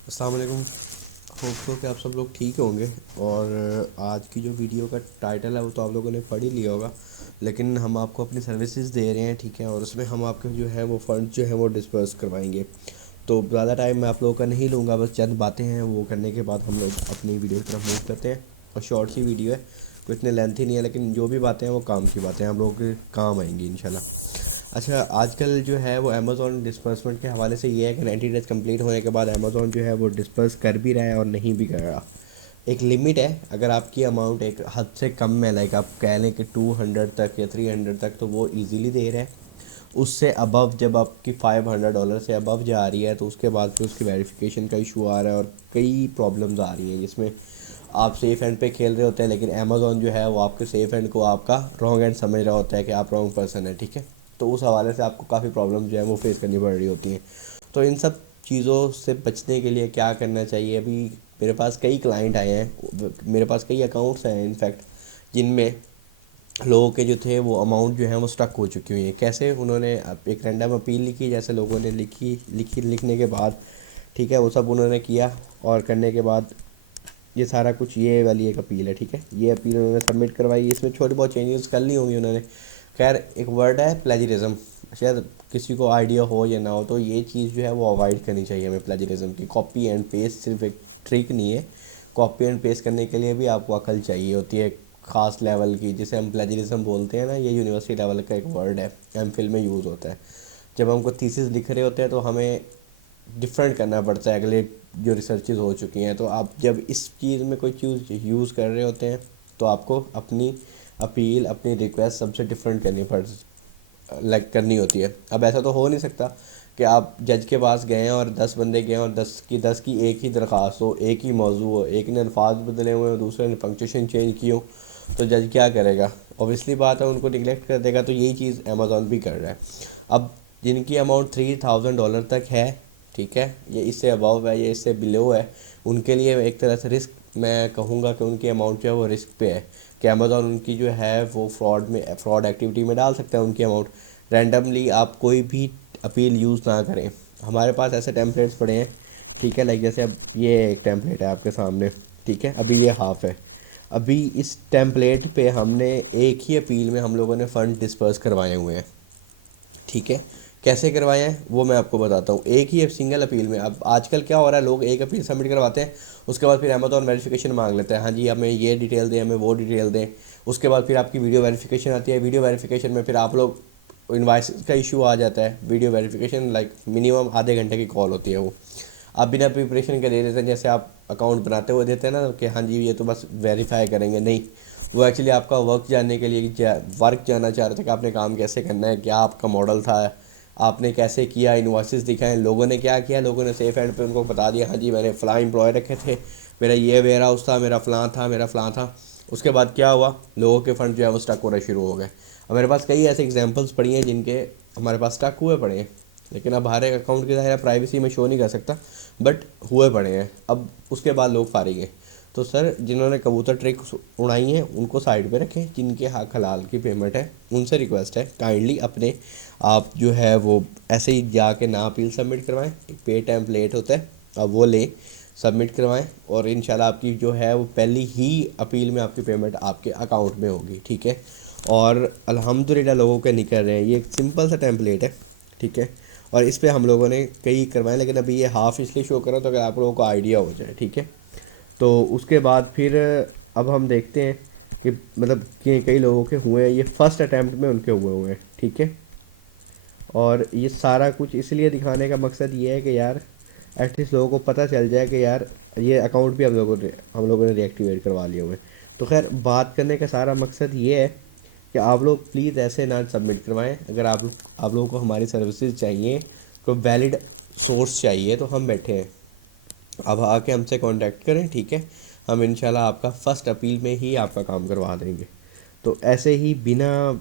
अस्सलाम वालेकुम। Hope so कि आप सब लोग ठीक होंगे। और आज की जो वीडियो का टाइटल है वो तो आप लोगों ने पढ़ ही लिया होगा, लेकिन हम आपको अपनी सर्विसेज दे रहे हैं, ठीक है। और उसमें हम आपके जो है वो फंड जो है वो डिस्पर्स करवाएंगे। तो ज़्यादा टाइम मैं आप लोगों का नहीं लूँगा, बस चंद बातें हैं वो करने के बाद हम लोग अपनी वीडियो की तरफ मूव करते हैं। और शॉर्ट सी वीडियो है, कोई इतने लेंथी नहीं है, लेकिन जो भी बातें हैं वो काम की बातें हैं, हम लोगों के काम आएंगी इंशाल्लाह। अच्छा, आजकल जो है वो अमेज़ॉन डिस्पर्समेंट के हवाले से ये है कि 90 डेज़ कंप्लीट होने के बाद अमेज़ॉन जो है वो डिस्पर्स कर भी रहा है और नहीं भी कर रहा। एक लिमिट है, अगर आपकी अमाउंट एक हद से कम है, लाइक आप कह लें कि 200 तक या 300 तक, तो वो इजीली दे रहा है। उससे अबव जब आपकी $500 से अबव जा रही है तो उसके बाद फिर उसकी वेरिफिकेशन का इशू आ रहा है और कई प्रॉब्लम्स आ रही हैं, जिसमें आप सेफ़ एंड पे खेल रहे होते हैं, लेकिन अमेज़ॉन जो है वो आपके सेफ़ एंड को आपका रॉन्ग एंड समझ रहा होता है कि आप रॉन्ग पर्सन है, ठीक है। तो उस हवाले से आपको काफ़ी प्रॉब्लम जो है वो फेस करनी पड़ रही होती हैं। तो इन सब चीज़ों से बचने के लिए क्या करना चाहिए? अभी मेरे पास कई क्लाइंट आए हैं, मेरे पास कई अकाउंट्स हैं इनफैक्ट, जिनमें लोगों के जो थे वो अमाउंट जो है वो स्टक हो चुकी हुई है। कैसे? उन्होंने एक रैंडम अपील लिखी, जैसे लोगों ने लिखने के बाद, ठीक है, वो सब उन्होंने किया। और करने के बाद ये सारा कुछ, ये वाली एक अपील है, ठीक है, ये अपील उन्होंने सबमिट करवाई। इसमें छोटी बहुत चेंजेस कर ली होंगी उन्होंने। खैर, एक वर्ड है प्लेजरिज्म, शायद किसी को आइडिया हो या ना हो, तो ये चीज़ जो है वो अवॉइड करनी चाहिए हमें, प्लेजरिज्म की। कॉपी एंड पेस्ट सिर्फ एक ट्रिक नहीं है, कॉपी एंड पेस्ट करने के लिए भी आपको अकल चाहिए होती है, ख़ास लेवल की, जिसे हम प्लेजरिज्म बोलते हैं ना। ये यूनिवर्सिटी लेवल का एक वर्ड है, एमफिल में यूज़ होता है। जब हमको थीसिस लिख रहे होते हैं तो हमें डिफरेंट करना पड़ता है अगले जो रिसर्चेज हो चुकी हैं। तो आप जब इस चीज़ में कोई चीज़ यूज़ कर रहे होते हैं तो आपको अपनी अपील, अपनी रिक्वेस्ट सबसे डिफरेंट करनी होती है। अब ऐसा तो हो नहीं सकता कि आप जज के पास गए हैं और 10 बंदे गए हैं और 10 की एक ही दरख्वास्त हो, एक ही मौजू हो, एक ने अल्फाज बदले हुए हो, दूसरे ने पंक्चुएशन चेंज की हो, तो जज क्या करेगा? ऑब्वियसली बात है, उनको निगलेक्ट कर देगा। तो यही चीज़ अमेज़ॉन भी कर रहा है। अब जिनकी अमाउंट $3000 तक है, ठीक है, ये इससे अबव है, ये इससे बिलो है, उनके लिए एक तरह से रिस्क, मैं कहूँगा कि उनकी अमाउंट जो है वो रिस्क पे है कि अमेज़ॉन उनकी जो है वो फ्रॉड एक्टिविटी में डाल सकता है उनकी अमाउंट। रैंडमली आप कोई भी अपील यूज़ ना करें। हमारे पास ऐसे टेम्पलेट्स पड़े हैं, ठीक है, लाइक जैसे अब ये एक टेम्पलेट है आपके सामने, ठीक है, अभी ये हाफ़ है। अभी इस टेम्पलेट पे हमने एक ही अपील में हम लोगों ने फ़ंड डिस्पर्स करवाए हुए हैं, ठीक है। कैसे करवाए हैं वो मैं आपको बताता हूँ, एक ही सिंगल अपील में। अब आजकल क्या हो रहा है, लोग एक अपील सबमिट करवाते हैं, उसके बाद फिर अमेज़ॉन वेरिफिकेशन मांग लेते हैं, हाँ जी हमें ये डिटेल दें, हमें वो डिटेल दें। उसके बाद फिर आपकी वीडियो वेरिफिकेशन आती है, वीडियो वेरिफिकेशन में फिर आप लोग, इन्वाइस का इशू आ जाता है। वीडियो वेरिफिकेशन लाइक मिनिमम आधे घंटे की कॉल होती है वो। आप बिना प्रिपरेशन के दे देते हैं, जैसे आप अकाउंट बनाते हुए देते हैं ना कि हाँ जी ये तो बस वेरीफाई करेंगे, नहीं, वो एक्चुअली आपका वर्क जानने के लिए, वर्क जानना चाह रहे थे कि आपने काम कैसे करना है, क्या आपका मॉडल था, आपने कैसे किया, इन्वॉइसेस दिखाएं। लोगों ने क्या किया, लोगों ने सेफ एंड पे उनको बता दिया, हाँ जी मैंने फ़लाँ एम्प्लॉय रखे थे, मेरा ये वेयर हाउस था, मेरा फ़लाँ था, मेरा फ़लाँ था। उसके बाद क्या हुआ, लोगों के फंड जो है वो स्टक होना शुरू हो गए। अब मेरे पास कई ऐसे एग्जांपल्स पड़ी हैं जिनके हमारे पास स्टक हुए पड़े हैं, लेकिन अब हर एक अकाउंट की ज़ाहिर प्राइवेसी में शो नहीं कर सकता, बट हुए पड़े हैं। अब उसके बाद लोग फारिग हैं। तो सर, जिन्होंने कबूतर ट्रिक उड़ाई हैं उनको साइड पे रखें, जिनके हक हलाल की पेमेंट है उनसे रिक्वेस्ट है काइंडली अपने आप जो है वो ऐसे ही जाके ना अपील सबमिट करवाएं। एक पे टेम्पलेट होता है, अब वो लें, सबमिट करवाएं, और इंशाल्लाह आपकी जो है वो पहली ही अपील में आपकी पेमेंट आपके अकाउंट में होगी, ठीक है। और अल्हम्दुलिल्लाह लोगों के निकल रहे हैं। ये एक सिंपल सा टेम्पलेट है, ठीक है, और इस पे हम लोगों ने कई करवाए, लेकिन अभी ये हाफ़ इसलिए शो कर रहा, तो अगर आप लोगों को आइडिया हो जाए, ठीक है। तो उसके बाद फिर अब हम देखते हैं कि मतलब कि कई लोगों के हुए हैं, ये फर्स्ट अटैम्प्ट में उनके हुए हैं, ठीक है। और ये सारा कुछ इसलिए दिखाने का मकसद ये है कि यार एटलीस्ट लोगों को पता चल जाए कि यार ये अकाउंट भी हम लोगों ने रीएक्टिवेट करवा लिए हुए हैं। तो खैर, बात करने का सारा मकसद ये है कि आप लोग प्लीज़ ऐसे ना सबमिट करवाएं। अगर आप लोगों को हमारी सर्विसेज चाहिए, कोई वैलिड सोर्स चाहिए, तो हम बैठे हैं, अब आके हमसे कांटेक्ट करें, ठीक है। हम इंशाल्लाह आपका फ़र्स्ट अपील में ही आपका काम करवा देंगे। तो ऐसे ही बिना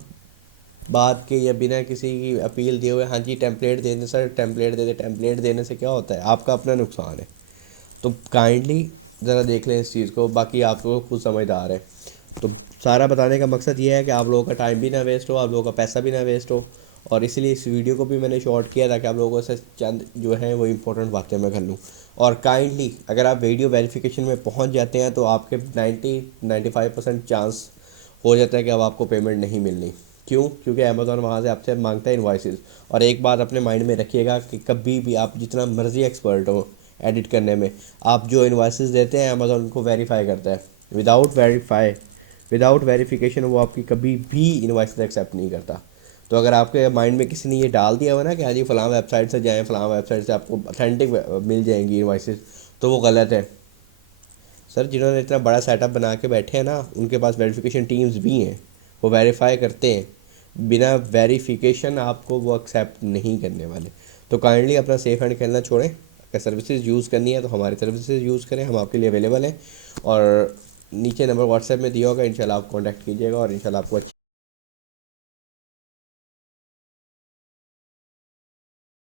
बात के या बिना किसी की अपील दिए हुए, हाँ जी टेम्पलेट दे दें सर, टेम्पलेट दे दें, टेम्पलेट देने से क्या होता है, आपका अपना नुकसान है। तो काइंडली ज़रा देख लें इस चीज़ को, बाकी आप लोग खुद समझदार हैं। तो सारा बताने का मकसद ये है कि आप लोगों का टाइम भी ना वेस्ट हो, आप लोगों का पैसा भी ना वेस्ट हो, और इसलिए इस वीडियो को भी मैंने शॉर्ट किया ताकि आप लोगों से चंद जो है वो इंपॉर्टेंट बातें मैं कर लूँ। और काइंडली अगर आप वीडियो वेरिफिकेशन में पहुंच जाते हैं तो आपके 90-95% चांस हो जाता है कि अब आपको पेमेंट नहीं मिलनी। क्यों? क्योंकि अमेज़ॉन वहाँ से आपसे मांगता है इन्वाइसेस। और एक बात अपने माइंड में रखिएगा कि कभी भी आप जितना मर्ज़ी एक्सपर्ट हो एडिट करने में, आप जो इन्वाइसेस देते हैं अमेज़ॉन उनको वेरीफाई करता है। विदाउट वेरिफिकेशन वो आपकी कभी भी इन्वाइसेस एक्सेप्ट नहीं करता। तो अगर आपके माइंड में किसी ने ये डाल दिया हो ना कि हाँ जी फ़लाँ वेबसाइट से जाएँ, फ़लाँ वेबसाइट से आपको ऑथेंटिक मिल जाएंगी इन्वाइसेस, तो वो गलत है। सर जिन्होंने इतना बड़ा सेटअप बना के बैठे हैं ना, उनके पास वेरिफिकेशन टीम्स भी हैं, वो वेरीफाई करते हैं। बिना वेरिफिकेशन आपको वो एक्सेप्ट नहीं करने वाले। तो काइंडली अपना सेफ हैंड खेलना छोड़ें। अगर सर्विसेज यूज़ करनी है तो हमारी सर्विसेज यूज़ करें, हम आपके लिए अवेलेबल हैं। और नीचे नंबर व्हाट्सएप में दिया होगा, इंशाल्लाह आप कॉन्टैक्ट कीजिएगा और इंशाल्लाह आपको